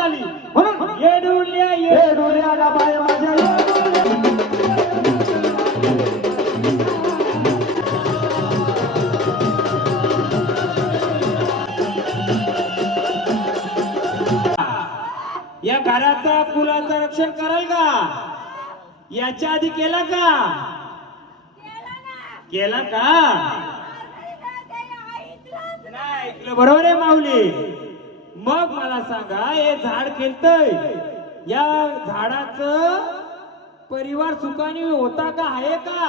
झाली म्हणून येडुल्या ना बाय माझ्या या घराचा कुलाचं रक्षण कराल का? याच्या आधी केला का? केला का? नाही ऐकलं बरोबर आहे माऊली. मग मला सांगा हे झाड केलतय या झाडाचं परिवार सुखाने होता का आहे का?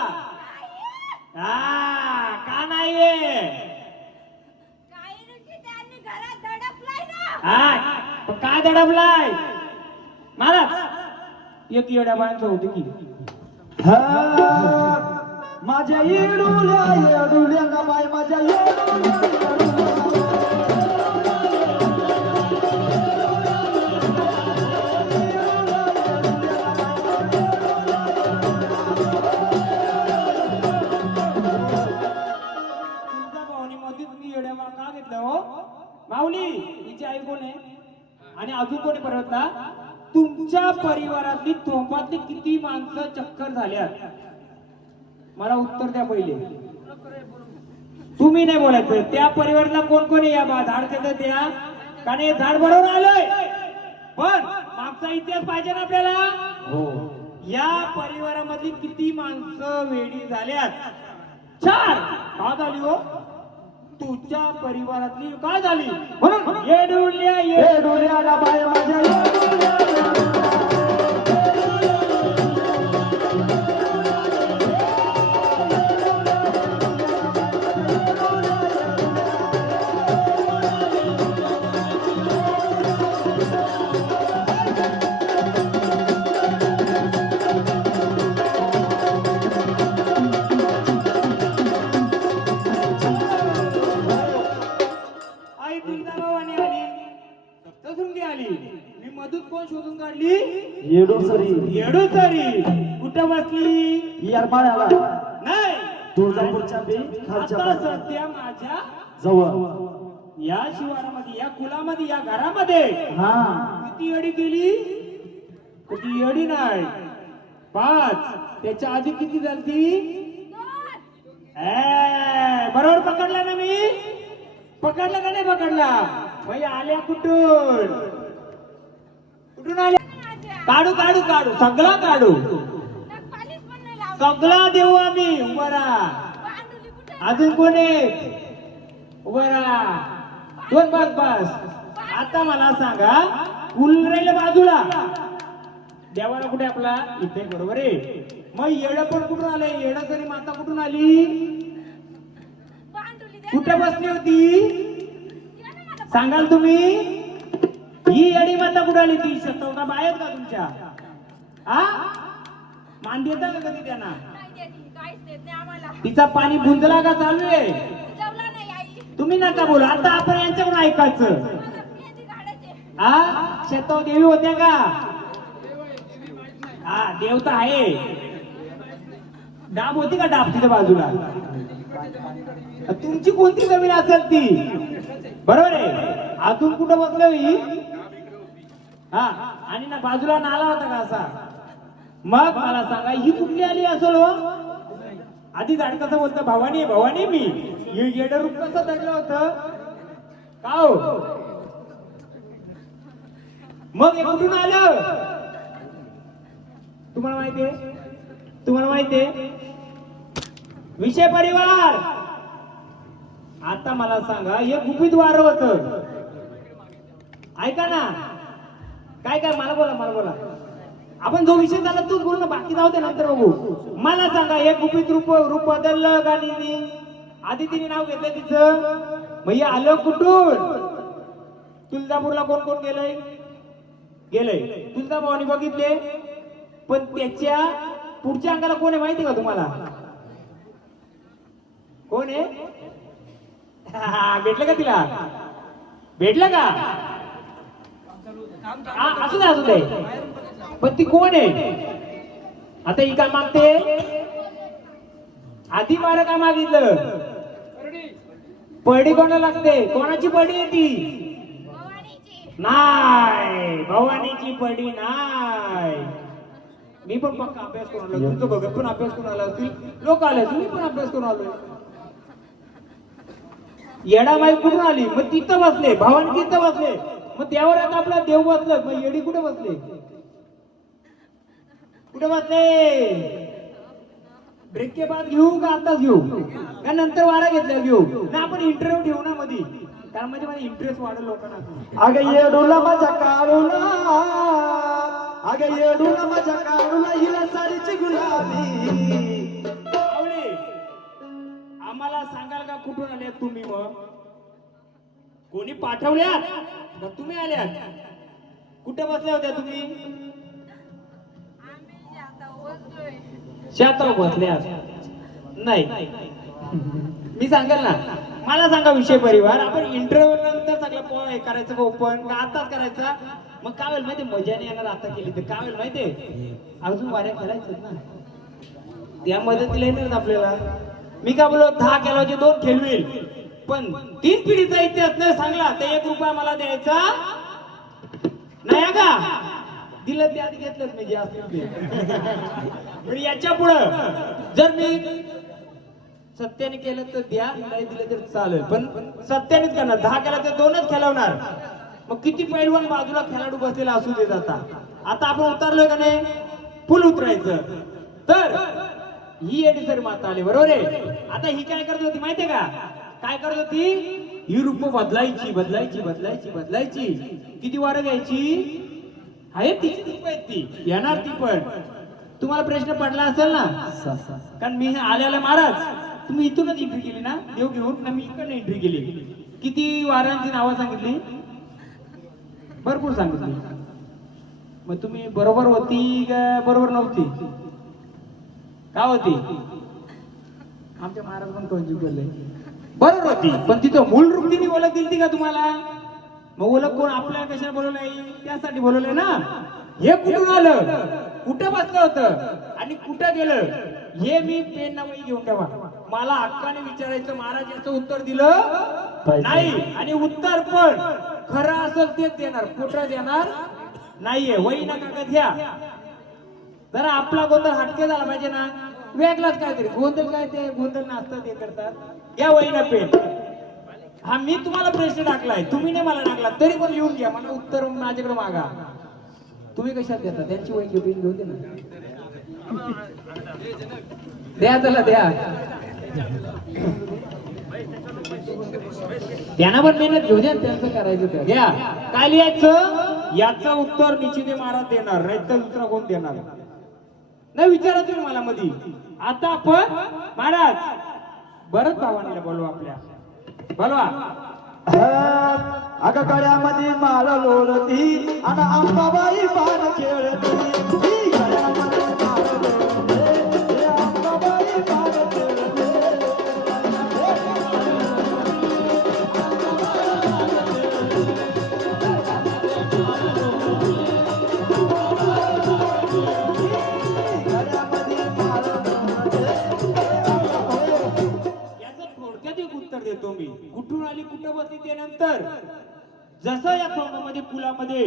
का नाहीये? काय दडपलाय महाराज? एक येड्या बायांचं होतं की माझ्या येडुल्या ना बाय माझ्या का घेतलं हो माऊली? हिची आई कोण आहे आणि अजून कोणी परतला? तुमच्या परिवारातली तोंडातली किती माणसं चक्कर झाल्यात? मला उत्तर द्या पहिले. तुम्ही नाही बोलायचं. त्या परिवाराला कोण कोण या झाड केलं त्या? कारण हे झाड बरोबर आलंय पण मागचा इतिहास पाहिजे ना आपल्याला. हो. या परिवारामधली किती माणसं वेडी झाल्यात? 4. का झाली हो? तुझ्या परिवारातली काय झाली म्हणून येडुल्या ना बाय माझ्या शोधून काढली. येडोसरी कुठं बसली? येरमाळ्याला नाही, तुळजापूरच्या आता सध्या माझ्या जवळ या शिवारामध्ये या कुलामध्ये या घरामध्ये किती येडी केली? किती येडी नाही 5. त्याच्या आधी किती झाली? बरोबर पकडला ना मी? पकडला का नाही पकडला? भाई आल्या कुठून कुठून आल्या? काढू काढू काढू सगळा काढू सगळा देऊ आम्ही. उभा अजून कोणी उभा दोन बस. आता मला सांगा कुल राहिलं बाजूला, देवाला कुठे आपला इथे बरोबर आहे. मग येड पण कुठून आले? येडसरी माता कुठून आली? कुठे बसली होती सांगाल तुम्ही? ही येडी माता कुठे आली? ती शतवका बाहेर का तुमच्या? मान देता का कधी त्यांना? तिचा पाणी बुंजला का चालू आहे? तुम्ही नका बोलू. आता आपण यांच्याकडून ऐकायचं. शतव देवी होत्या का? देवता आहे. डाब होती का? डाब तिच्या बाजूला. तुमची कोणती जमीन असेल ती बरोबर आहे. अजून कुठं बसलं? आणि ना बाजूला नाला होता का असा? मग मला सांगा ही कुठली आली असेल हो? आधी झाड कसं बोलतं भवानी भवानी मी येड रूप कसं धरलं होतं का हो? मग हे कुठून आलं तुम्हाला माहितीये? तुम्हाला माहितीये विषय परिवार. आता मला सांगा हे गुपित वार होत. ऐका ना काय काय मला बोला मला बोला. आपण जो विषय झाला तूच बोल ना, बाकी जाऊ दे नंतर बघू. मला सांगा हे गुपित रूप बदललं का नाही? आधी तिने नाव घेतलं तिचं. मग हे आलं कुठून? तुळजापूरला कोण कोण गेलंय? गेलंय तुळजाभवानी बघितले. पण त्याच्या पुढच्या अंगाला कोण आहे माहिती का तुम्हाला? कोण आहे? भेटलं का तिला? भेटलं का? असू दे असू दे. पण ती कोण आहे? आता ही काय मागते? आधी मार का मागितलं? पडी कोणाला लागते? कोणाची पडी आहे ती? नाही भावाची पडी नाही. मी पण पक्का अभ्यास करून आलो, तुमचं भगत पण अभ्यास करून आला असतील, लोक आले, तुम्ही पण अभ्यास करून आलोय. येडामाई कुठून आली? मग तिथं बसले, भावानी तिथं बसले, मग त्यावर आता आपला देव बसलं, मग येडी कुठे बसले? कुठे बसले? ब्रेक के बाद घेऊ का आताच घेऊ का नंतर वारा घेतल्या घेऊ ना? आपण इंटरव्ह्यू ठेवू ना मध्ये, कारण म्हणजे मला इंटरेस्ट वाढेल लोकांना. अगं येडूला माझ्या काढूला, अगं येडूला माझ्या काढूला, हिला साडीची गुलाबी. आवळे, आम्हाला सांगाल का कुठून आल्यात तुम्ही? मग कोणी पाठवल्यात का तुम्ही आल्यात? कुठे बसल्या होत्या तुम्ही? शेतावर बसल्यात नाही. मी सांगाल ना, मला सांगा विषय परिवार. आपण इंटरव्ह्यू नंतर सगळं हे करायचं का ओपन का आताच करायचा? मग काय होईल माहिती? मजाने येणार आता केली तर काय होईल माहितीये? अजून वाऱ्या खेळायचं ना, त्या मदतीला येणार आपल्याला. मी काय बोललो, 10 केलाचे 2 खेळवेल, पण 3 पिढीचा इतिहास नाही सांगला तर 1 रुपया मला द्यायचा नाही का? दिलं ते आधी घेतलं मी जे असतील. याच्या पुढं जर मी सत्याने केलं तर द्या, नाही दिलं तर चालेल, पण सत्यानेच करणार. 10 केला तर 2च खेळवणार. मग किती पैलवान बाजूला खेळाडू बसलेला असू देत. आता आपण उतरलोय का नाही? फुल उतरायचं. तर ही एडी सर माता आली, बरोबर आहे. आता ही काय करत होती माहितीये का? काय करत होती? ही रूप बदलायची बदलायची बदलायची बदलायची. किती वारं घ्यायची? आहे ती ती येणार ती पण. तुम्हाला प्रश्न पडला असेल ना, कारण मी आल्याला महाराज तुम्ही इथूनच एंट्री केली ना देव घेऊन ना, मी इकडनं एंट्री केली. किती वारांची नावं सांगितली? भरपूर सांगितली. मग तुम्ही बरोबर होती का बरोबर नव्हती? का होती? आमच्या महाराज पण कोणती बोलले बरोबर होती, पण तिथं मूळ रूप तिने ओळख दिली का तुम्हाला? मग ओळख कोण आपल्याला कशाला बोलवलंय? त्यासाठी बोलवलंय ना. हे कुठून आलं? कुठं बसलं होतं आणि कुठं गेलं? हे मी पेन ना वही घेऊन ठेवा. मला हक्काने विचारायचं, महाराज याचं उत्तर दिलं नाही, आणि उत्तर पण खरं असेल तेच देणार, खोटं देणार नाहीये. वही ना कागद घ्या. जरा आपला गोंधळ हटके झाला पाहिजे ना, वेगळाच काहीतरी गोंधळ. काय ते गोंधळ नाचतात हे करतात. घ्या वही ना पेन. हा मी तुम्हाला प्रश्न टाकलाय, तुम्ही नाही मला टाकला, तरी पण लिहून घ्या. मला उत्तर माझ्याकडे मागा. तुम्ही कशात देता? त्यांची वही घेऊन दे ना. द्या चला द्या. त्यांना पण मेहनत घेऊ द्या, त्यांचं करायचं. घ्या. काय लिहायचं? याचं उत्तर निश्चित महाराज देणार, नाही तर दुसरा कोण देणार नाही. विचारा तुम्ही मला मधी. आता आपण महाराज बरंच भावानीला बोलवा, आपल्या बोलवा. अगं गळ्यामध्ये माळ लोळती आणि अंबाबाई पान खेळती. गळ्यामध्ये माळ लोळते, अंबाबाई पान खेळते. देतो मी. कुठून आली कुठं बसली ते नंतर. जसं या थोंबामध्ये पुलामध्ये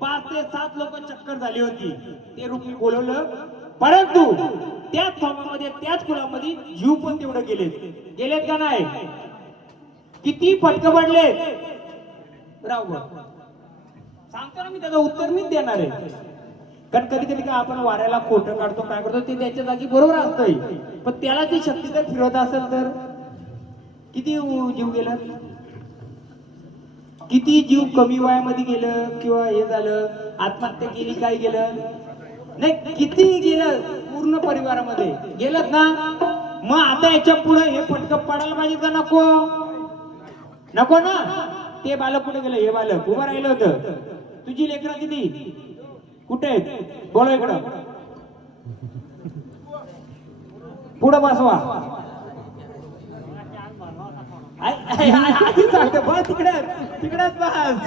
5 ते 7 लोक चक्कर झाली होती, ते रूप मी बोलवलं, परंतु त्याच थोंबामध्ये त्याच कुलामध्ये जीव पण तेवढं गेलेत का नाही? किती फटकं पडलेत? राव सांगतो ना मी, त्याचं उत्तर मीच देणार आहे. कारण कधी कधी काय आपण वाऱ्याला खोटं काढतो, काय करतो ते त्याच्या जागी बरोबर असतंय, पण त्याला ती शक्ती जर फिरवत असेल तर किती जीव गेला? किती जीव कमी वयामध्ये गेलं किंवा हे झालं, आत्महत्या केली, काय गेलं नाही, किती गेलं पूर्ण परिवारामध्ये गेलं ना. मग आता याच्या पुढे हे फटकं पडायला पाहिजे का नको? नको ना. ते बालक कुठे गेलं? हे बालक उभं राहिलं होतं. तुझी लेकरं किती कुठे आहेत? बोला इकडं पुढं बसवा. बस तिकडच बस.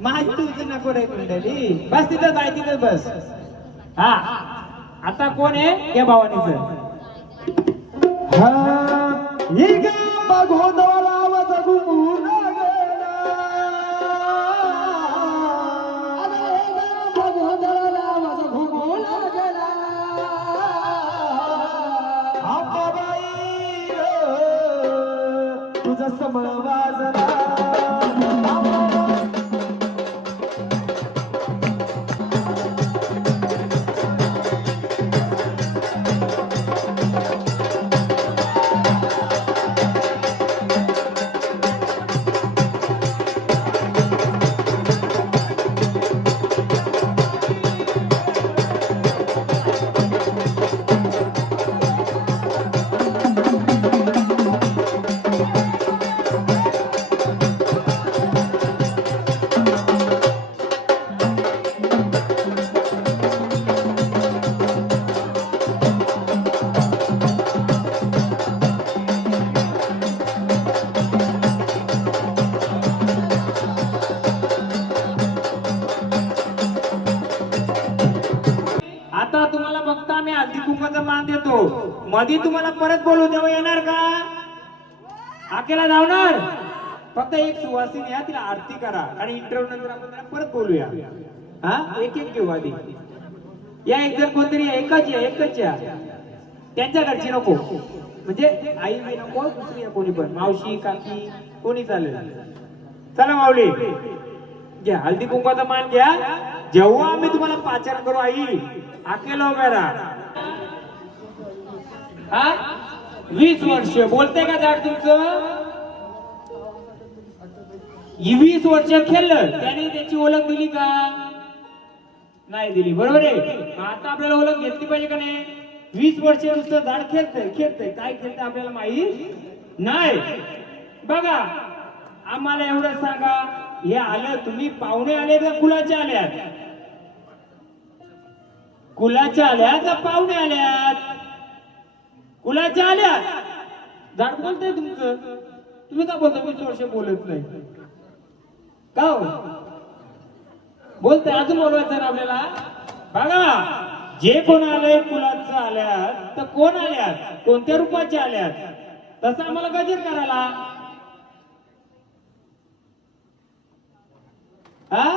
माहिती नको रे कुंडली, बस तिथं बाय, तिथं बस. हा आता कोण आहे? त्या भावानीच. बघून आवाज घुमून गेला, मान देतो. मध्ये तुम्हाला परत बोलू तेव्हा येणार का? आकेला धावणार. फक्त एक सुवासिनी या, तिला आरती करा आणि इंटरव्ह्यू नंतर आपण त्याला परत बोलूया. हा एक एक घेऊ आधी. या एक जण कोणतरी एकच या. त्यांच्या घरची नको, म्हणजे आई बी नको, दुसरी या कोणी पण, मावशी काकी कोणी चालेल. चला माऊली घ्या, हळदी कुंकवाचा मान घ्या. जेव्हा आम्ही तुम्हाला पाचारण करू आई आकेला उभ्या राहा. हा 20 वर्ष बोलते का झाड तुमचं? 20 वर्ष खेळलं त्याने त्याची ओळख दिली का? नाही दिली. बरोबर आहे. आता आपल्याला ओळख घेतली पाहिजे का नाही? 20 वर्ष नुसतं झाड खेळतंय काय खेळतंय आपल्याला माहित नाही. बघा आम्हाला एवढं सांगा, हे आलं तुम्ही पाहुणे आले का कुलाच्या आल्यात? कुलाच्या आल्यात का पाहुणे आल्यात? कुलाच्या आल्यात. झाड बोलतंय तुमचं, तुम्ही का बोलता 20 वर्ष बोलत नाही का? हो बोलतंय, अजून बोलवायचं ना आपल्याला. बघा जे कोण आलंय कुलाचं आल्यात तर कोण आल्यात, कोणत्या रूपाचे आल्यात, तसं आम्हाला गजर करायला. हा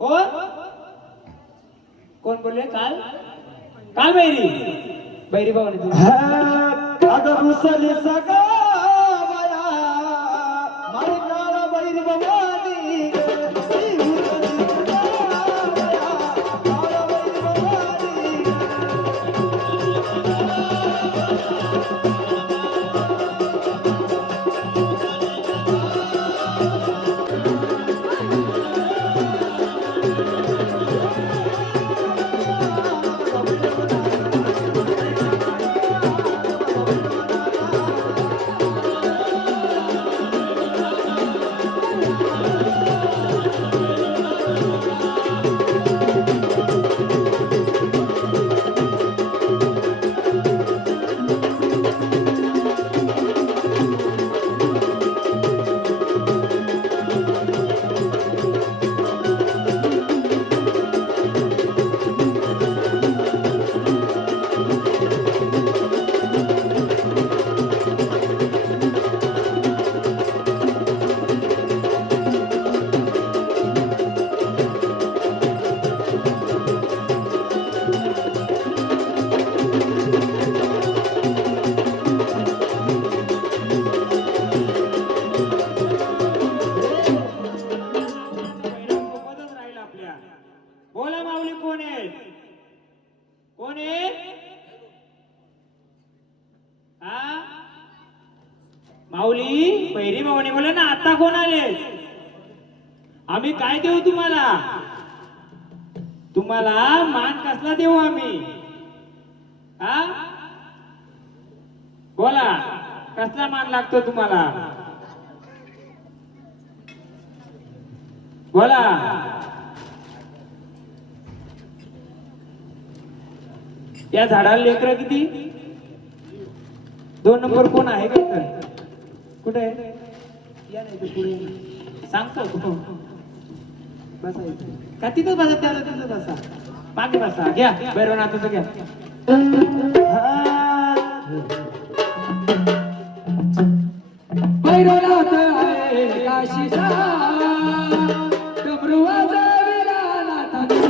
कोण कोण बोलले? काल बैरी भावाने तुम्ही अगं रुसली सगा बाया मालकाला बैरी भवानी ग. ती रुसली सगा बाया, मला बैरी भवानी ग. बोला माऊली कोण आहे? कोण आहे? हा माऊली पहिरी भावाने बोला ना. आता कोण आले? आम्ही काय देऊ तुम्हाला? तुम्हाला मान कसला देऊ आम्ही? हा बोला कसला मान लागतो तुम्हाला? बोला. या झाडाला लेकरं किती? 2 नंबर कोण आहे का? कुठे आहे? या नाही तर पुढे सांगतो. बसा का तिथं बसा, त्याला तिथं बसा, मागे बसा. घ्या भैरवनाथाचं घ्या. भैरवनाथ आहे काशीचा डमरू वाजविला नाथाचा.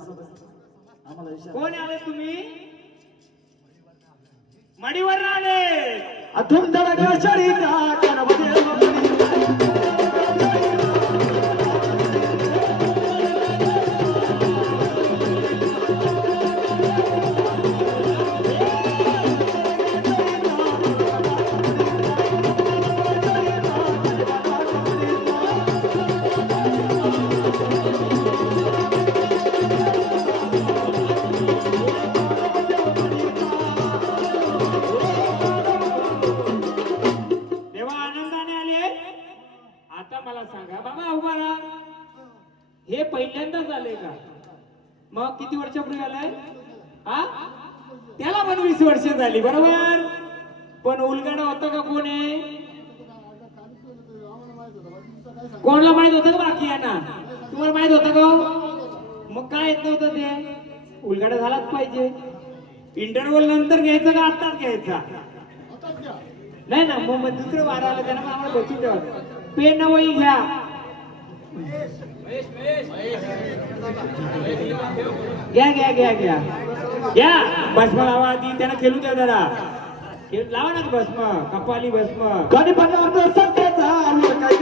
आम्हाला विचार कोण आले तुम्ही? मडीवर आले. अथून धडकला शरीचा कानामध्ये तेव्हा आनंदाने आले. आता मला सांगा बाबा उभा राहा. हे पहिल्यांदाच आले का? मग किती वर्षापूर्वी आलाय? हा त्याला पण 20 वर्ष झाली बरोबर. पण उलगडा होता का कोण आहे? कोणाला माहित होतं का? बाकी आहे ना. तुम्हाला माहित होतं का? मग काय येत नव्हतं ते? उलगडा झालाच पाहिजे. इंटरव्हल नंतर घ्यायचं का आताच घ्यायचा? नाही ना. मग दुसरं वारा आलं त्यानं मग आम्हाला बसून ठेवा. पेन वही घ्या. घ्या घ्या घ्या घ्या घ्या. भस्म लावा आधी. त्यानं खेळू द्या जरा. लावा ना भस्म. कपाली भस्म. कधी पण सत्याचा काय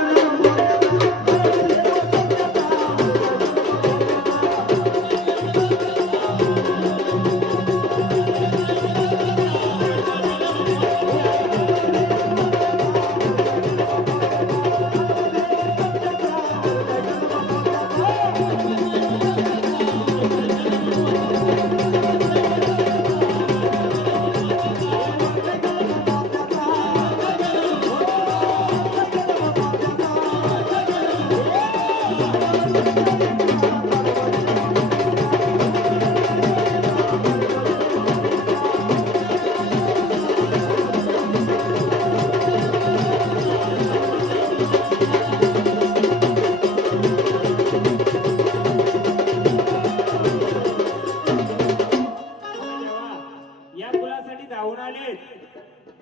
या मुलासाठी धावून आले.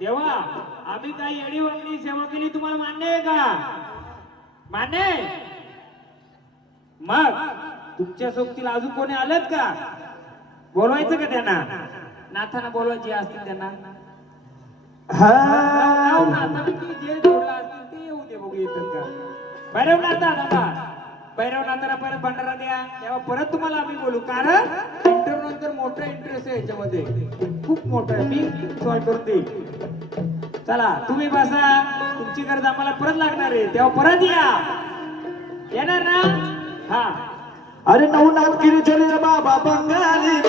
तेव्हा आम्ही काही येडी वागणी सेवा केली तुम्हाला मान्य आहे का? मान्य आहे? मग तुमच्या सोबतीला अजून कोणी आलेत का? बोलवायचं का त्यांना? नाथांना बोलवायची असतील त्यांना. हा नाथापैकी जे जोडला असतील ते येऊ दे. बघू येतात का? भैरवनाथा दादा. भैरवनाथाला परत भंडारा द्या. तेव्हा परत तुम्हाला आम्ही बोलू. कारण इंटरव्ह्यू नंतर मोठा इंटरेस्ट आहे याच्यामध्ये. खूप मोठा आहे. मी सॉल्व करून देईल. चला तुम्ही बसा. तुमची गरज आम्हाला परत लागणार आहे. तेव्हा परत या. येणार ना? हा. अरे नवनाथ गिरिजन बाबा बंगाली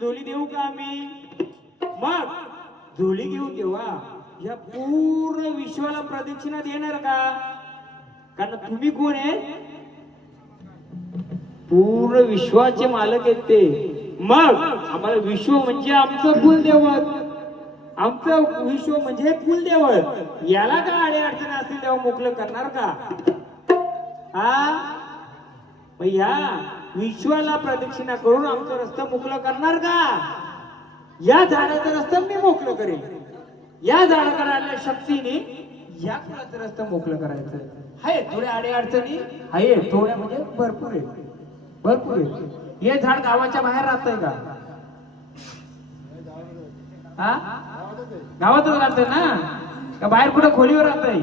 झोली देऊ का आम्ही? मग झोली घेऊन तेव्हा या पूर्ण विश्वाला प्रदक्षिणा देणार का? कारण तुम्ही कोण आहे? पूर्ण विश्वाचे मालक आहेत ते. मग आम्हाला विश्व म्हणजे आमचं कुलदैवत, आमचं विश्व म्हणजे कुलदैवत. याला काय अडे अडचण असतील तेव्हा मोकळं करणार का? मग या विश्वाला प्रदक्षिणा करून आमचं रस्ता मोकळं करणार का? या झाडाचा रस्ता मी मोकळं करेन. या झाडाकडे आलेल्या शक्तीने या कुळाचा रस्ता मोकळं करायचं आहे. थोड्या अडे अडचणी आहे, थोड्या म्हणजे भरपूर आहे, भरपूर आहे. हे झाड गावाच्या बाहेर राहतंय का? गावातच राहतंय ना. का बाहेर कुठं खोलीवर राहतय?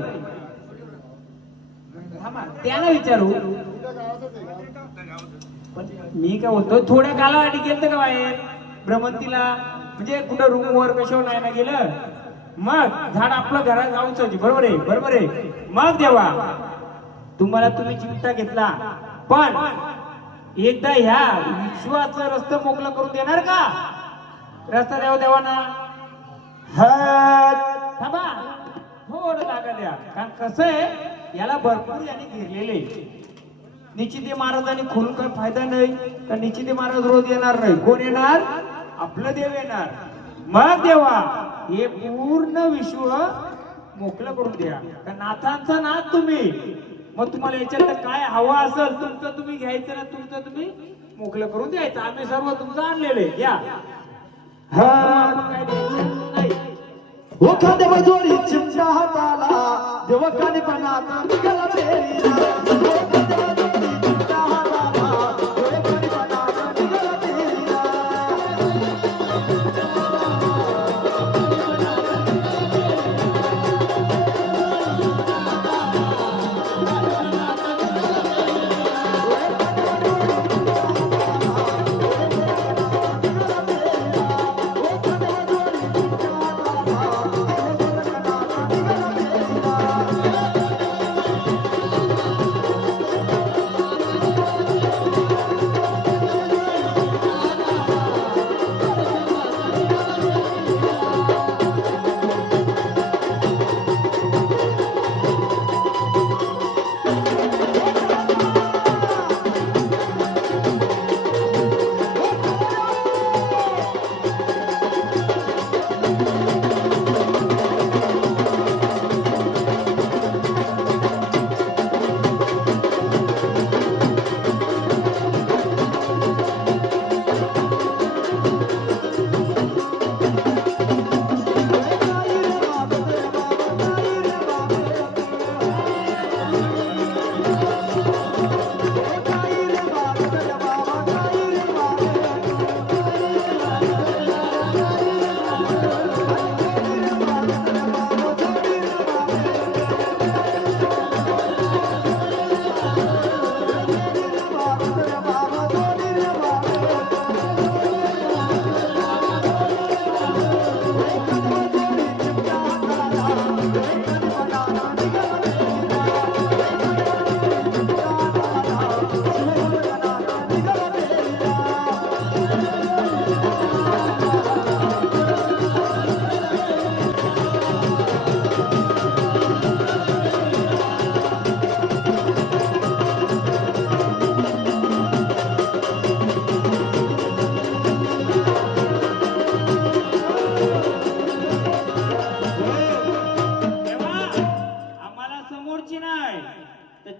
थांबा, त्याला विचारू. पण मी काय बोलतो, थोड्या कालासाठी गेलं का बाहेर भ्रमंतीला? म्हणजे कुठं रूमवर कशावर नाही ना गेलं? मग झाड आपलं घरात जाऊच होती. बरोबर आहे, बरोबर आहे. मग देवा तुम्हाला तुम्ही चिमटा घेतला, पण एकदा ह्या विश्वाचं रस्ता मोकळं करून देणार का? रस्ता द्यावा देवाना. थांबा, थोडं जागा द्या. कारण कसं आहे, याला भरपूर याने घेरलेले. निश्चिती महाराजांनी खोलून काही फायदा नाही, तर निश्चिती महाराज रोज येणार नाही. कोण येणार? आपलं देव येणार. मग देवा हे पूर्ण विश्व मोकळं करून द्या. कारण नाथांचा नाथ तुम्ही. मग तुम्हाला याच्यात काय हवं असेल तुमचं तुम्ही घ्यायचं ना, तुमचं तुम्ही मोकळं करून द्यायचं. आम्ही सर्व तुमचं आणलेले या. काय द्यायचं नाही. हो खाद्य मजोरी चिमटा हाताला देवकाने पणात निघाला फेरीला. हो खाद्य मजोरी चिमटा हाताला देवकाने पणात निघाला फेरीला.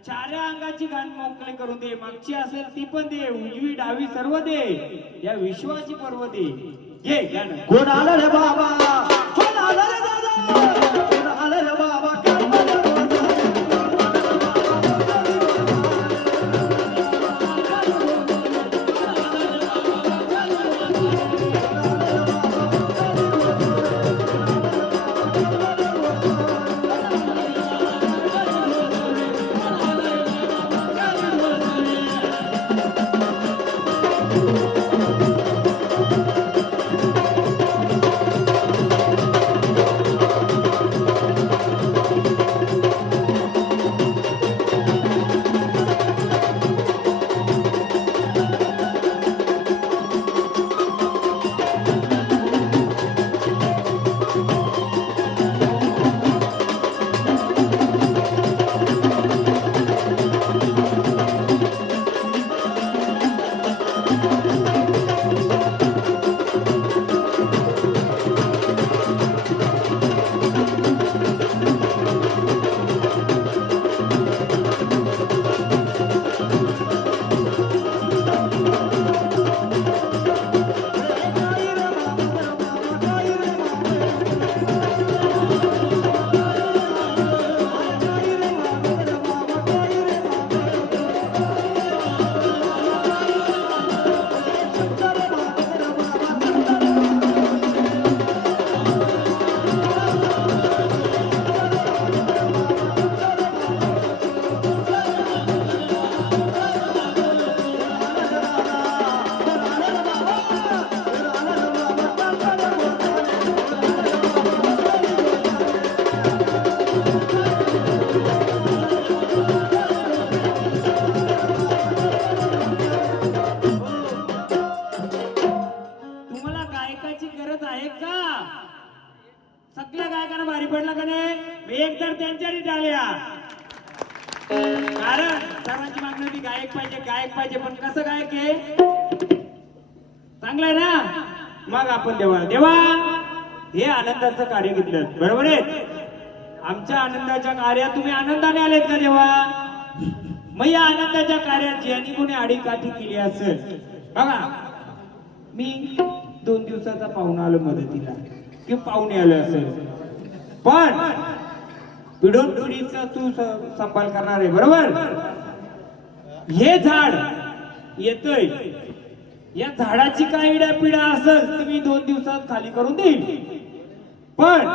चाऱ्या अंगाची घाण मोकळी करून दे. मागची असेल ती पण दे, उजवी डावी सर्व दे. या विश्वाची पर्व दे. घे गाणं. कोण आलं रे बाबा, कोण आलं रे दादा, कोण आलं रे बाबा, कारण सर्वांची मागणी होती गायक पाहिजे पण कसं गायक आहे चांगलं आहे ना. मग आपण देवा हे आनंदाचं कार्य घेतलं बरोबर आहे. आमच्या आनंदाच्या कार्यात तुम्ही आनंदाने आलेत का देवा. मग या आनंदाच्या कार्यात ज्यांनी कोणी आडीकाठी केली असेल बघा. मी 2 दिवसाचा पाहुणा आलो मदतीला किंवा पाहुणे आलो असेल पण पिढोन पिढीचा तू सांभाळ करणार आहे बरोबर. हे झाड येतोय या झाडाची काय इड्या पिढा असेल तुम्ही 2 दिवसात खाली करून देईल. पण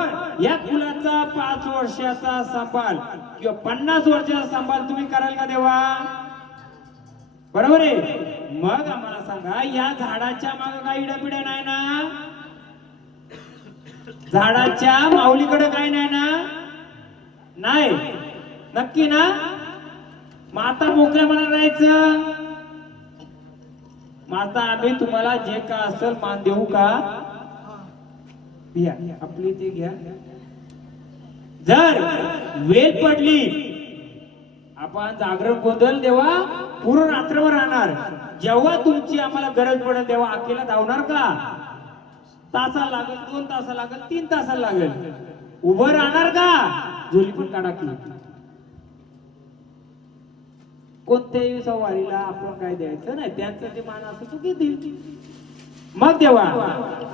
या फुलाचा 5 वर्षाचा सांभाळ किंवा 50 वर्षाचा सांभाळ तुम्ही कराल का देवा बरोबर आहे. मग आम्हाला सांगा या झाडाच्या मागे काही इड्या पिढ्या नाही ना. झाडाच्या माऊलीकडे काय नाही ना. नाही नक्की ना. माता मोकळ्या मनात राहायचं. माता आम्ही तुम्हाला जे का असेल मान देऊ का. घ्या आपली ते घ्या. जर वेल पडली आपण जागरण गोंधळ देवा पूर्ण रात्रभर राहणार. जेव्हा तुमची आम्हाला गरज पडेल तेव्हा आकेला धावणार का. तासाला लागेल 2 तासाला लागेल 3 तासाला लागेल उभं राहणार का. झोली पण काढा की. कोणत्याही सवारीला आपण काय द्यायचं नाही त्यांचं जे मान असं तू किती. मग देवा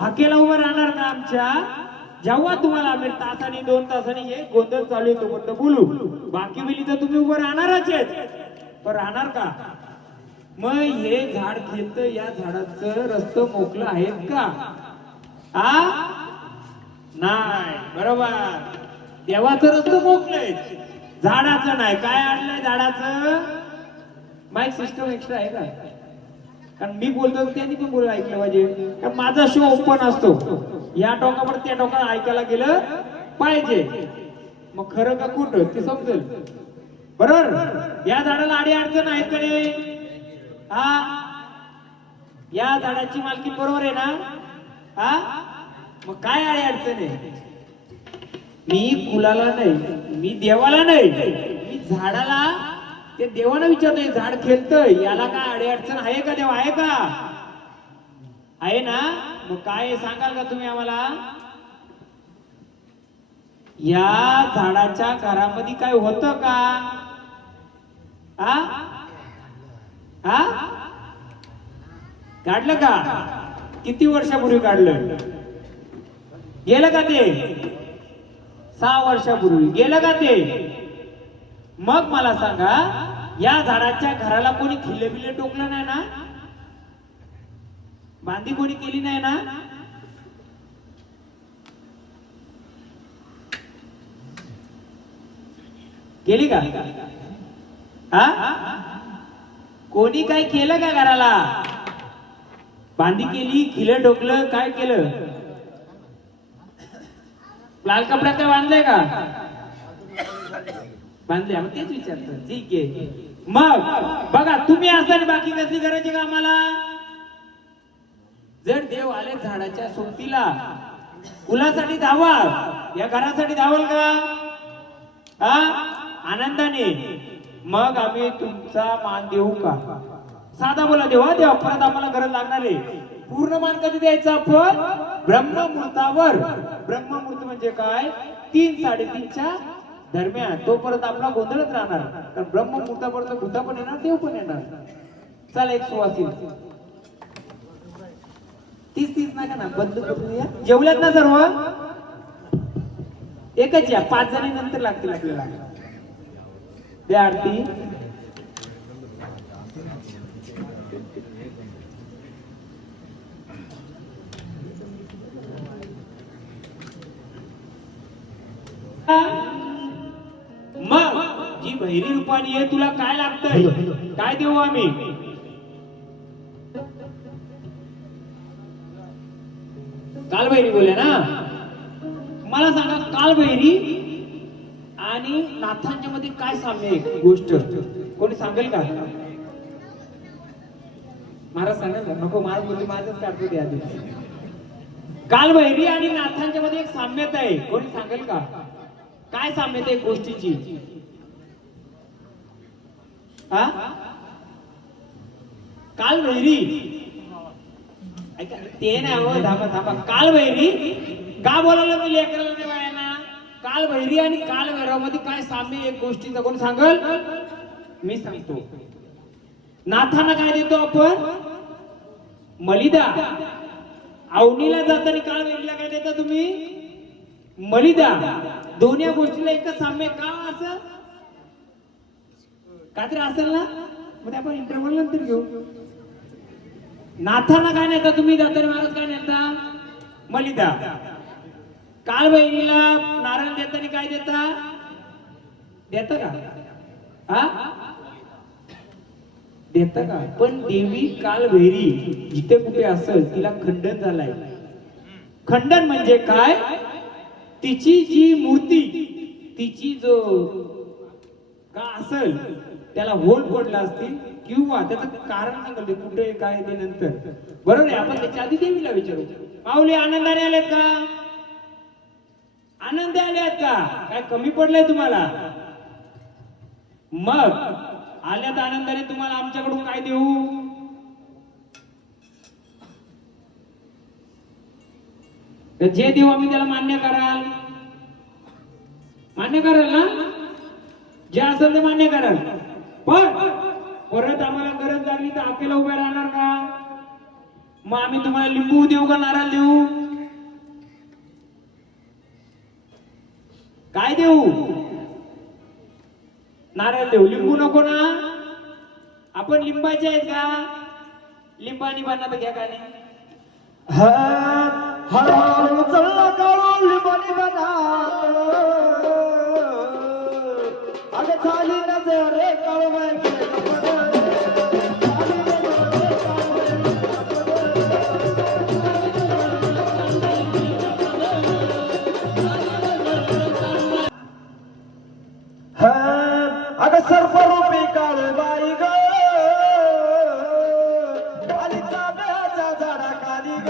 हाकेला उभं राहणार का आमच्या. जेव्हा तुम्हाला आम्ही तासाने 2 तासाने हे गोंधळ चालू येतो कोणतं बोलू बाकी वेळी तर तुम्ही उभं राहणारच आहेत पण राहणार का. मग हे झाड खेळत या झाडाचं रस्त मोकळं आहेत का. नाही बरोबर. देवाचं रस्तं मोकळंय झाडाचं नाही. काय आणलंय झाडाचं. माईक सिस्टम एक्स्ट्रा आहे का. कारण मी बोलतो त्यांनी पण बोल ऐकलं पाहिजे. कारण माझा शो ओपन असतो. या टोकावर त्या टोकाला ऐकायला गेलं पाहिजे. मग खरं का खोटं ते समजेल बरोबर. या झाडाला आडी अडचण आहेत का नाही. या झाडाची मालकी बरोबर आहे ना. मग काय आडी अडचण आहे. मी कुलाला नाही मी देवाला नाही मी झाडाला ते देवाला विचारतोय. झाड खेळतंय याला काय आडी अडचण आहे का देवा आहे का. आहे ना. मग काय सांगाल का तुम्ही आम्हाला. या झाडाच्या घरामध्ये काय होतं का. काढलं का. किती वर्षापूर्वी काढलं. गेलं का ते 6 वर्षापूर्वी गेलं का ते. मग मला सांगा या झाडाच्या घराला कोणी खिल्ले बिल्ले टोकलं नाही ना. बांधी कोणी केली नाही ना. केली का. कोणी काय केलं का घराला. बांधी केली खिलं टोकलं काय केलं. लाल कपड्यात काय बांधलंय का. बांधले मग तेच विचारतो. ठीक आहे. मग बघा तुम्ही असताना बाकी कसली करायची का आम्हाला. जर देव आले झाडाच्या सोबतीला फुलासाठी धावा या घरासाठी धावाल का. आनंदाने. मग आम्ही तुमचा मान देऊ का. साधा बोला देवा देवा परत आम्हाला गरज लागणार आहे. पूर्ण मान कधी द्यायचा आपण ब्रह्ममुहूर्तावर. ब्रह्ममुहूर्त म्हणजे काय 3-3:30च्या दरम्यान. तोपर्यंत आपला गोंधळच राहणार. तर ब्रह्ममुहूर्तापर्यंत भूता पण येणार देव पण येणार. चला एक सुवासिक 30 नका ना बंद करूया. जेवल्यात ना सर्व. एकच या 5 जणी नंतर लागतील आपल्याला. द्या आरती. मग जी बहिरी रूपानी आहे तुला काय लागतंय काय देऊ आम्ही. कालभैरी बोलले ना. मला सांगा कालभैरी आणि नाथांच्या मध्ये काय साम्य आहे गोष्ट कोणी सांगेल का. महाराज सांगेल का. नको महाराज बोलले माझंच काढतो ते आधी. कालभैरी आणि नाथांच्या मध्ये एक साम्यता आहे कोणी सांगेल का. काय साम्यता आहे गोष्टीची. हा काल वैरी ऐका ते नाही हो थांबा थांबा काल वैरी का बोलावलं मी लेकराला नाही बायांना काल वैरी आणि काल वैरामध्ये काय साम्य एक गोष्टीचं कोण सांगल मी सांगतो नाथांना काय देतो आपण मलिदा अवनीला जाताना काल वैरीला काय देता तुम्ही मलिदा दोन्ही गोष्टीला एकच साम्य का असं काहीतरी असेल ना मग आपण इंटरव्ह्यू नंतर घेऊ नाथांना काय नेता तुम्ही जाताना महाराज काय नेता मलिदा काल बहिणीला नारळ देताना काय देता देता का हा देता का पण देवी काल भैरी जिथे कुठे असेल तिला खंडन झालाय खंडन म्हणजे काय तिची जी मूर्ती तिची जो का असेल त्याला होल पडला असतील किंवा त्याचं कारण सांगते कुठे काय ते नंतर बरोबर आहे आपण त्याच्या आधी देवीला विचारू माऊली आनंदाने आलेत का आनंद आलेत का काय कमी पडलंय तुम्हाला मग आल्यात आनंदाने तुम्हाला आमच्याकडून काय देऊ तर जे देऊ आम्ही त्याला मान्य कराल ना जे असेल ते मान्य कराल पण परत आम्हाला गरज लागली तर आपल्याला उभे राहणार का मग आम्ही तुम्हाला लिंबू देऊ का नारळ देऊ काय देऊ नारळ देऊ लिंबू नको ना आपण लिंबाचे आहेत का लिंबानी बनना तर घ्या का नाही हळूहळू चढला काळू लिंबानी बना अगं झाली नजर रे काळू अगं सर्वरूपी काळू बाई ग खाली चाब्याच्या झाडाखाली ग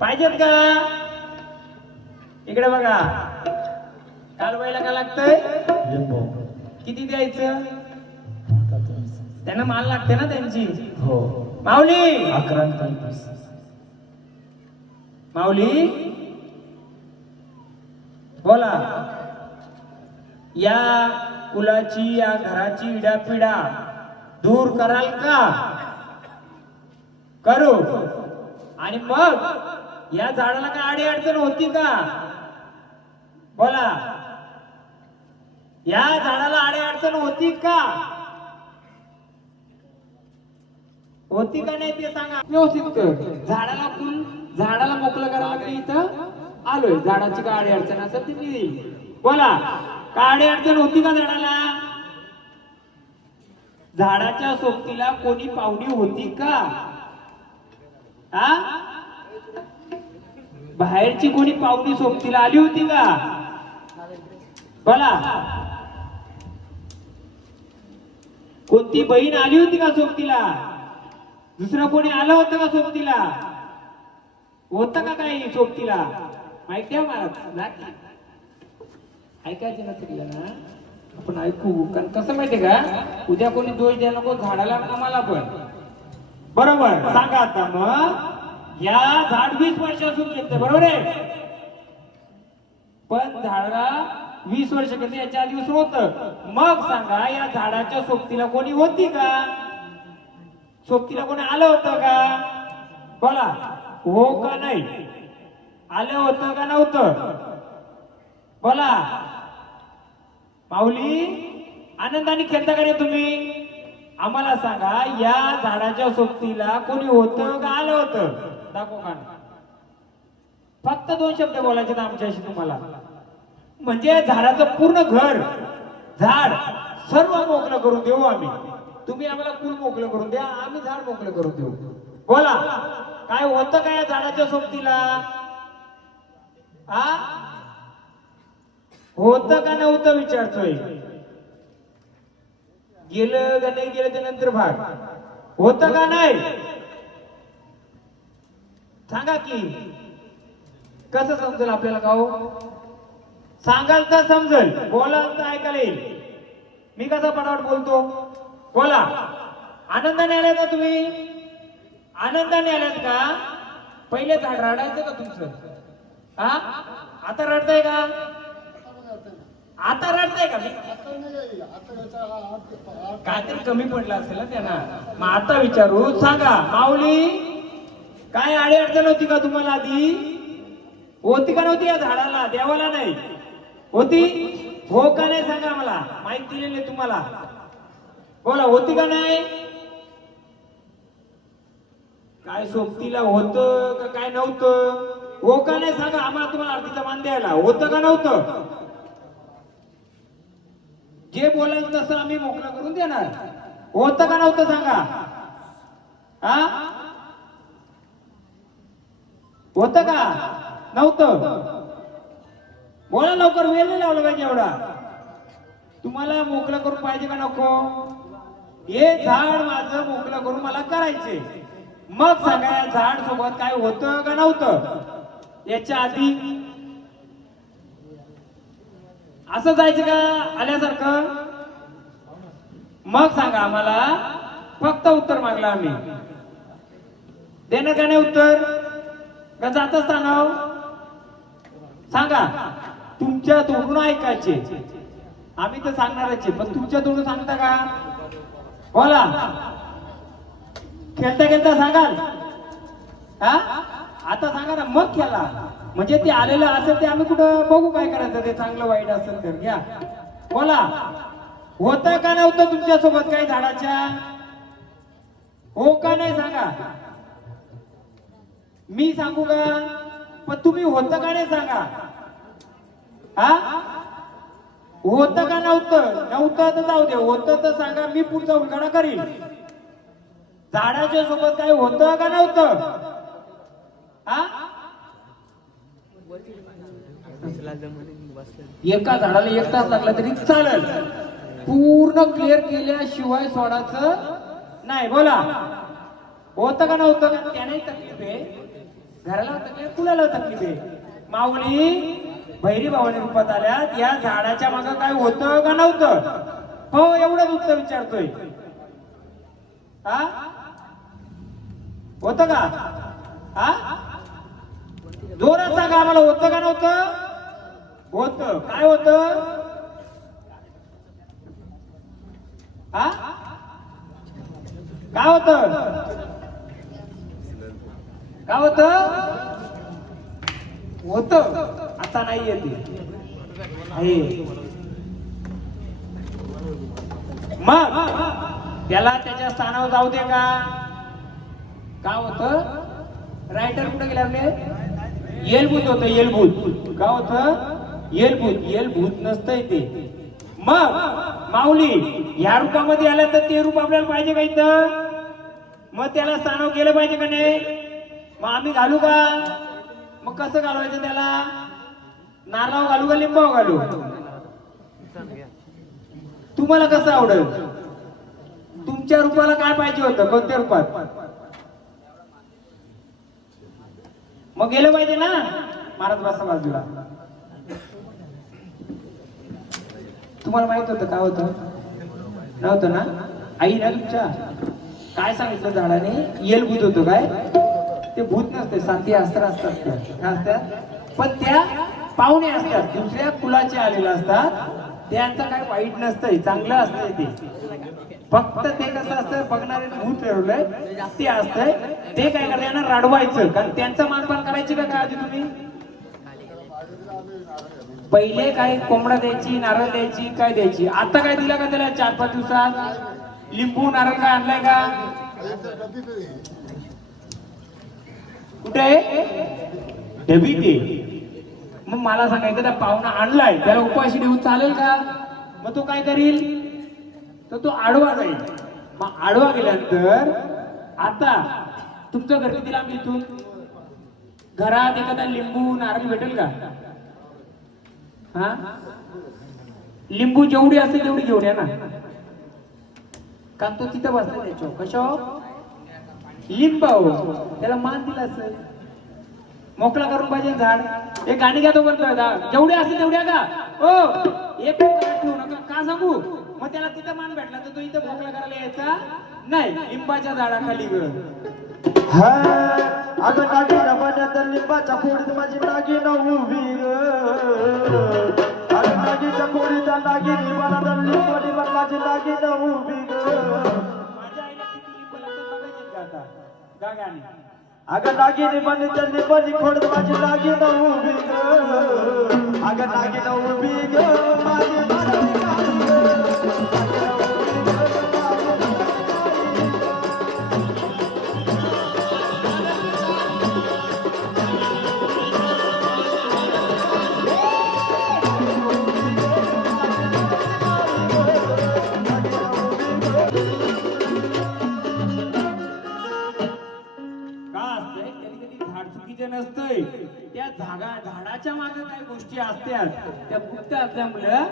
पाहिजेत का इकडे बघा काल बाईला काय लागतंय किती द्यायचं त्यांना माल लागते ना त्यांची हो माऊली 11 माऊली बोला या कुलाची या घराची इडापिडा दूर कराल का करू आणि मग या झाडाला काय आडी अडचण होती का बोला या झाडाला आडी अडचण होती का होती का नाही ते सांगा व्यवस्थित कर झाडाला मोकळं करायला काही इथं आलोय झाडाची काय आडी अडचण असेल ती मी देईल बोला काय आडी अडचण होती का झाडाला झाडाच्या सोबतीला कोणी पाहुणी होती का हा बाहेरची कोणी पाहुणी सोबतीला आली होती का बोला कोणती बहीण आली होती का सोबतीला दुसरं कोणी आलं होतं का सोबतीला होतं का काही सोबतीला माहिती आहे मला ऐकायचं नसेल ना आपण ऐकू कारण कसं माहितीये का उद्या कोणी दोष द्यायला नको झाडाला आम्हाला पण बरोबर सांगा आता मग या झाड 20 वर्षापासून घेतलं बरोबर आहे पण झाडाला 20 वर्ष घेतलं याच्या आधी होत मग सांगा या झाडाच्या सोबतीला कोणी होती का सोबतीला कोणी आलं होतं का बोला हो का नाही आलं होतं का नव्हतं बोला माऊली आनंदाने खेळता का रे तुम्ही आम्हाला सांगा या झाडाच्या सोबतीला कोणी होतं का आलं होतं दाखव का फक्त 2 शब्द बोलायचे आमच्याशी तुम्हाला म्हणजे झाडाचं पूर्ण घर झाड सर्व मोकळं करून देऊ आम्ही तुम्ही आम्हाला कुल मोकळं करून द्या आम्ही झाड मोकळं करून देऊ बोला काय होतं काय या झाडाच्या सोबतीला? हा, होतं का नव्हतं विचारतोय. गेलं का नाही गेलं ते नंतर भाग. होतं का नाही सांगा की. कसं समजेल आपल्याला का हो? सांगाल तर समजेल, बोलाल तर ऐकायला येईल. मी कसा पटापट बोलतो? बोला. आनंदाने आलात का तुम्ही? आनंदाने आलात का? पहिले झाड रडायचं का तुमचं? हा, आता रडताय का? आता रडताय का? काहीतरी कमी पडलं असेल ना त्यांना. मग आता विचारू, सांगा माऊली, काय अडी अडचण होती का तुम्हाला आधी? होती का नव्हती? या झाडाला देवाला नाही होती? हो का नाही सांगा मला. माहिती दिलेली आहे तुम्हाला. बोला, होती का नाही? काय सोबतीला होतं का काय नव्हतं? हो का नाही सांगा. आम्हाला तुम्हाला आरतीचा मान द्यायला होतं का नव्हतं? जे बोलाल तसं आम्ही मोकळं करून देणार. होतं का नव्हतं सांगा. हा, होतं का नव्हतं? बोला लवकर, वेळ नाही लावला पाहिजे एवढा. तुम्हाला मोकळं करून पाहिजे का नको? हे झाड माझं मोकळं करून मला करायचे. मग सांगा या झाड सोबत काय होतं का नव्हतं याच्या आधी? असं जायचं का आल्यासारखं? मग सांगा आम्हाला. फक्त उत्तर मागलं आम्ही, देणं का नाही उत्तर? का जात असताना सांगा. तुमच्या तोंडून ऐकायचे, आम्ही तर सांगणारच आहे, पण तुमच्या तोंडून सांगता का? बोला. खेळता खेळता सांगाल हा? आता सांगा ना, मग खेळा. म्हणजे ते आलेलं असेल ते आम्ही कुठं बघू काय करायचं. ते चांगलं वाईट असेल तर घ्या. बोला, होतं का नव्हतं तुमच्या सोबत काही झाडाच्या? हो का नाही सांगा. मी सांगू का? पण तुम्ही होतं का नाही सांगा. हा, होतं का नव्हतं? नव्हतं तर जाऊ दे, होतं तर सांगा. मी पुढचा उलगडा करील. झाडाच्या सोबत काय होतं का नव्हतं? हा, एका झाडाला 1 तास लागला तरी चालेल. पूर्ण क्लिअर केल्याशिवाय सोडायचं नाही. बोला, होतं का नव्हतं? का त्याने तकलीफ आहे, घराला तकलीफ, कुणाला तकलीफ आहे? माऊली भैरी भावाने रूपात आल्यात. या झाडाच्या मागं काय होतं का नव्हतं? हो, एवढंच उत्तर विचारतोय. हा, होतं का? हा, जोरात सांगा आम्हाला. होतं का नव्हतं? होतं. काय होतं? हा, काय होतं? काय होतं? होतं. आता नाही येते. मग त्याला त्याच्या स्थानावर जाऊ दे का? काय होतं? रायटर कुठे गेले आपले? येलभूत होतं. येलभूत. काय होतं? येलभूत. येलभूत नसतंय ते. मग माऊली या रूपामध्ये आलं तर ते रूप आपल्याला पाहिजे का इथं? मग त्याला स्थानावर गेलं पाहिजे का नाही? मग आम्ही घालू का? मग कसं घालवायचं त्याला? नारळावर घालू का लिंबावर घालू? तुम्हाला कसं आवडेल? तुमच्या रूपाला काय पाहिजे होतं? कोणत्या रूपात? मग गेलं पाहिजे ना. महाराज बसा बाजूला. तुम्हाला माहित होतं काय होतं? नव्हतं ना? आई ना तुमच्या काय सांगितलं झाडाने? येलभूत होतं. काय ते भूत नसते, साथी अस्त्र असतात. पण त्या पाहुणे असतात, दुसऱ्या कुलाचे आलेले असतात. त्यांचं काय वाईट नसतंय, चांगलं असतंय ते. फक्त ते कसं असतं, बघणारे भूत ठरवलंय ते असतंय. ते काय करते, यांना रडवायचं. कारण त्यांचं मानपान करायची का आधी तुम्ही? पहिले काय कोंबडा द्यायची, नारळ द्यायची, काय द्यायची. आता काय दिलं का त्याला? 4-5 दिवसात लिंबू नारळ काय आणलाय का? कुठे डबी ते. मग मला सांगायचं, त्या पाहुणा आणलाय त्याला उपाशी देऊन चालेल का? मग तो काय करील? तर तो आडवा जाईल. मग आडवा गेल्यानंतर आता तुमचं घर किती लांब इथून? घरात एखादा लिंबू नारळ भेटेल का? हा, लिंबू जेवढी असेल तेवढी घेऊन या ना. कारण तो तिथं बसला त्याच्या कशा लिंबाव त्याला मान दिला असेल. मोकळा करून पाहिजे झाड. एक गाणी घ्या तो म्हणतोय जेवढे असेल तेवढ्या का हो एक ठेवू नका का सांगू. मग त्याला तिथं मान भेटला तर तो इथं मोकळा करायला यायचा नाही. लिंबाच्या झाडाखाली ग अगं नागिन बन्यात लिंबाच्या फोडीत माझी नागिन उभी ग. अगं नागीच्या फोडीत नागिनी बन्यात लिंबानी पण माझी नागिन उभी ग. माझ्या आईला किती लिंब लागतात बघायचे का आता गा गाणी. अगं नागिनी बन्यात लिंबानी फोडीत माझी नागिन उभी ग. अगं नागिन उभी ग माझी नागिन नसतंय. त्या झाडाच्या मागे काही गोष्टी असतात त्या गुप्त असल्यामुळं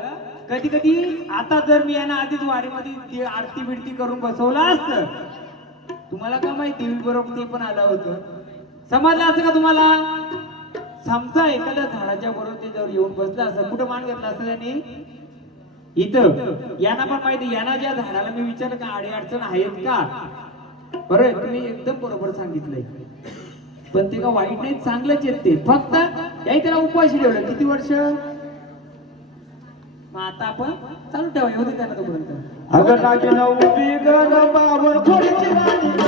कधी कधी आता जर मी यांना आधीच वारीमध्ये आरती बिरती करून बसवलं असतं तुम्हाला का माहिती बरोबर ते पण आलं होतं. समजलं असं का तुम्हाला? समजा एखाद्या झाडाच्या बरोबर ते जर येऊन बसलं असं कुठं मान घेतला असं त्यांनी इथं. यांना पण माहिती यांना ज्या झाडाला मी विचारलं का अडी अडचण आहेत का बरोबर तुम्ही एकदम बरोबर सांगितलंय. पण ते का वाईट नाही चांगलंच येत ते फक्त याही त्याला उपवाशी ठेवलं किती वर्ष. मग आता आपण चालू ठेवा येऊ दे त्याला तोपर्यंत. अगं नागिन उभी ग बाबूर खोडीची राणी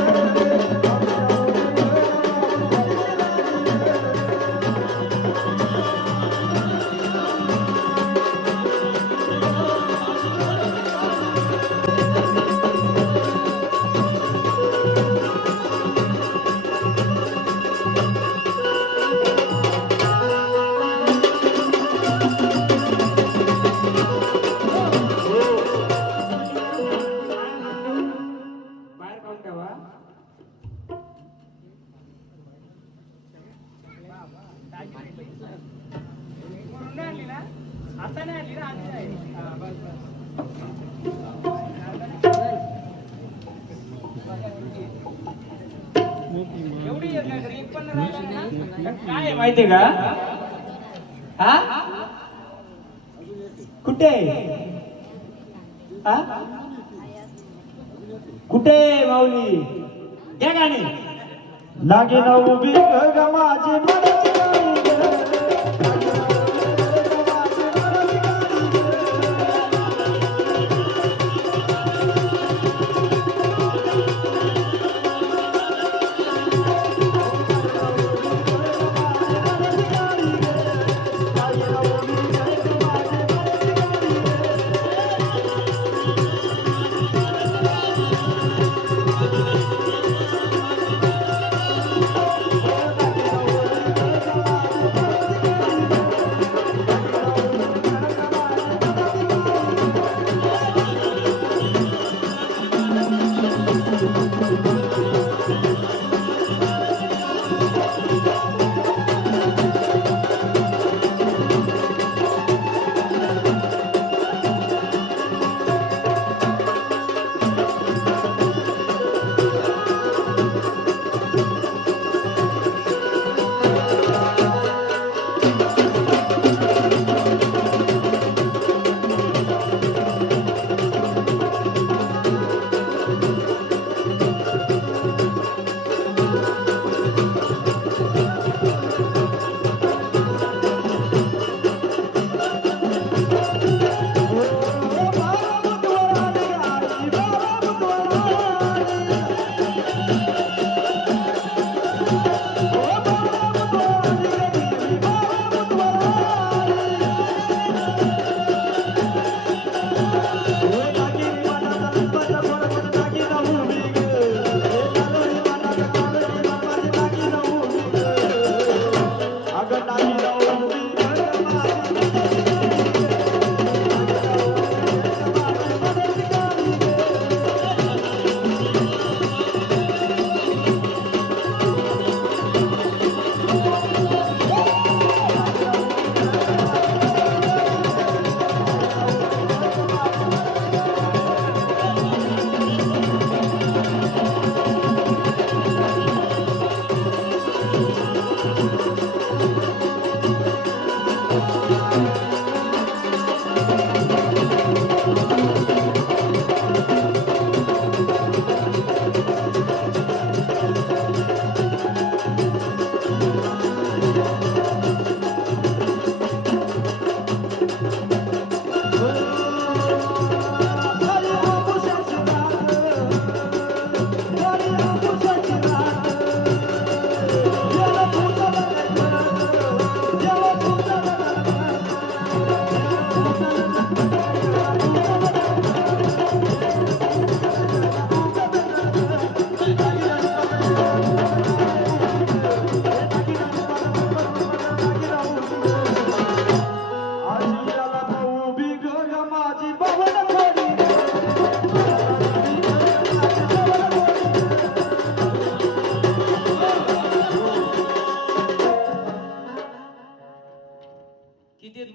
काय माहितीये का? हा कुठे हा कुठे माऊली घ्या गाणे. नागिन उभी ग माझी मनाची राणी ग.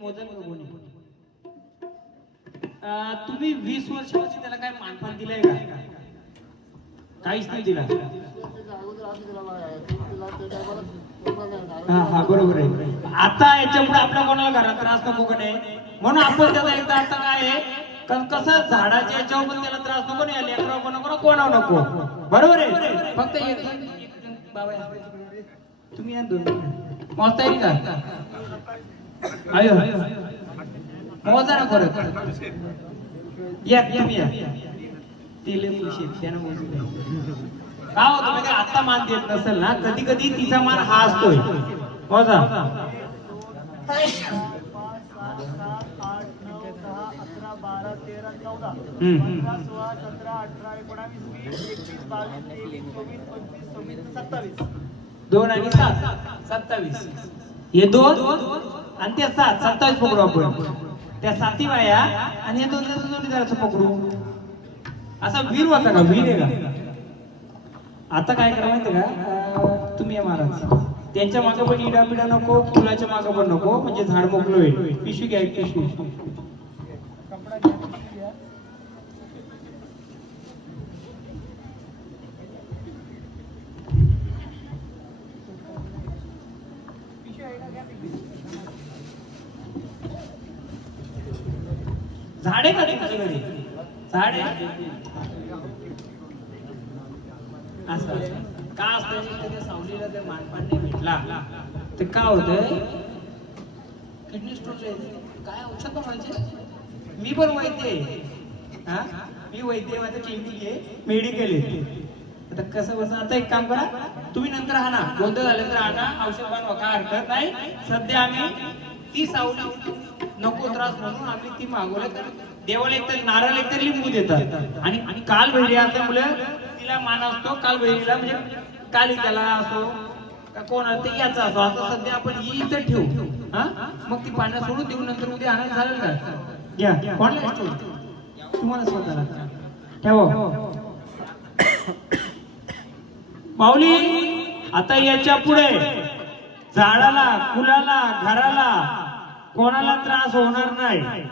मोजन का कोणी तुम्ही 20 वर्षापासून त्याला काय मानपान दिलंय का? काहीच नाही दिला. हा बरोबर आहे. आता याच्यापुढे आपल्या कोणाला घरात त्रास नको का नाही, म्हणून आपण त्याचा एकदा आता काय आहे कसं झाडाच्या याच्यावर पण त्याला त्रास नको नाही, लेकरावर पण नको कोणावर नको, बरोबर आहे. फक्त बाबा तुम्ही या 2 मिनिट मोजता येईल का? आयो मोजा ना परत या तुम्ही या तिले खुशी त्यानं मोजू द्या. का होतं म्हणजे आता मान देत नसेल ना, कधी कधी तिचा मान हा असतोय. मोजा 5, 6, 7, 8, 9, 10, 11, 12, 13, 14, 15, 16, 17, 18, 19, 20, 21, 22, 23, 24, 25, 26, 27. 2 आणि 7 27. हे 2 आणि ते 7 27 पकडू आपण. त्या 7 बाया आणि हे 2 जोडीदाराचं पकडू. असा वीर होता का? वीर आहे का? आता काय करा माहिती का, तुम्ही या महाराज त्यांच्या मागे पण इडा पिडा नको, फुलाच्या मागे पण नको, म्हणजे झाड मोकळं होईल. पिशवी घ्या, पिशवी. झाडे का तुमच्या घरी? झाडे असं का असतं, कधी सावलीला जर मानपान नाही भेटला तर काय होतंय, किडनी स्टोन काय औषध बनवायचे. मी पण वैद्य आहे, हा मी वैद्य, माझं क्लिनिक आहे, मेडिकल आहे. आता कसं बस, आता एक काम करा तुम्ही, नंतर हा ना गोंधळ झालं तर आणा औषध बनवा, काय हरकत नाही. सध्या आम्ही ती सावली नको त्रास म्हणून आम्ही ती मागवलं, तर देवाला एकतरी नारळ एकतरी लिंबू देतात. आणि काल भैरी असल्यामुळे तिला मान असतो, काल भैरीला म्हणजे कालिकाला असो का कोणाला ते याचा असो. आता सध्या आपण ही इथं ठेवू, हा मग ती पाण्यात सोडून देऊ, नंतर उद्या आणायला झालं का? घ्या कोणाला तुम्हाला स्वतःला ठेवा. माऊली आता याच्या पुढे झाडाला, फुलाला, घराला कोणाला त्रास होणार नाही.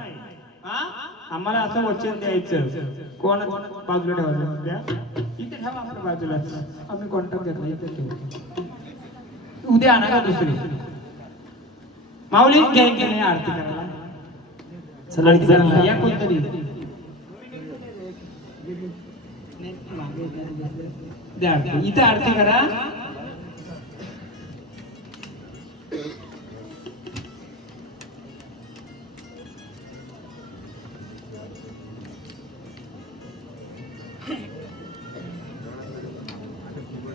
आम्हाला असं वचन द्यायचं. कोण बाजूला ठेवायचं द्या, इथे ठेवा आपल्या बाजूला, आम्ही कॉन्टॅक्ट घेतला इथे ठेवू. उद्या आणा का दुसरी माऊली घ्या की नाही आरती करायला. चला या कोणतरी द्या आरती, इथे आरती करा.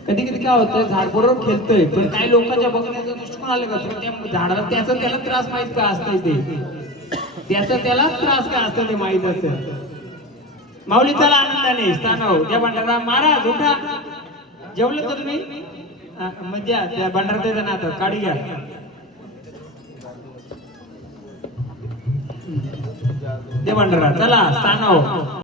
कधी कधी काय होतं, झाड बरोबर खेळतोय पण काही लोकांच्या बघण्याचा दृष्टिकोन आलं का, त्या झाडाला त्याला त्रास माहित का असतंय, ते त्याला त्रास काय असतं ते माहित असतं. माऊली चला आनंदाने स्थानाव त्या भंडारा महाराज उठा. जेवलं तर तुम्ही म्हणजे त्या भंडारा त्याच्या नातात काढी घ्या. ते भंडारा चला स्थानाव.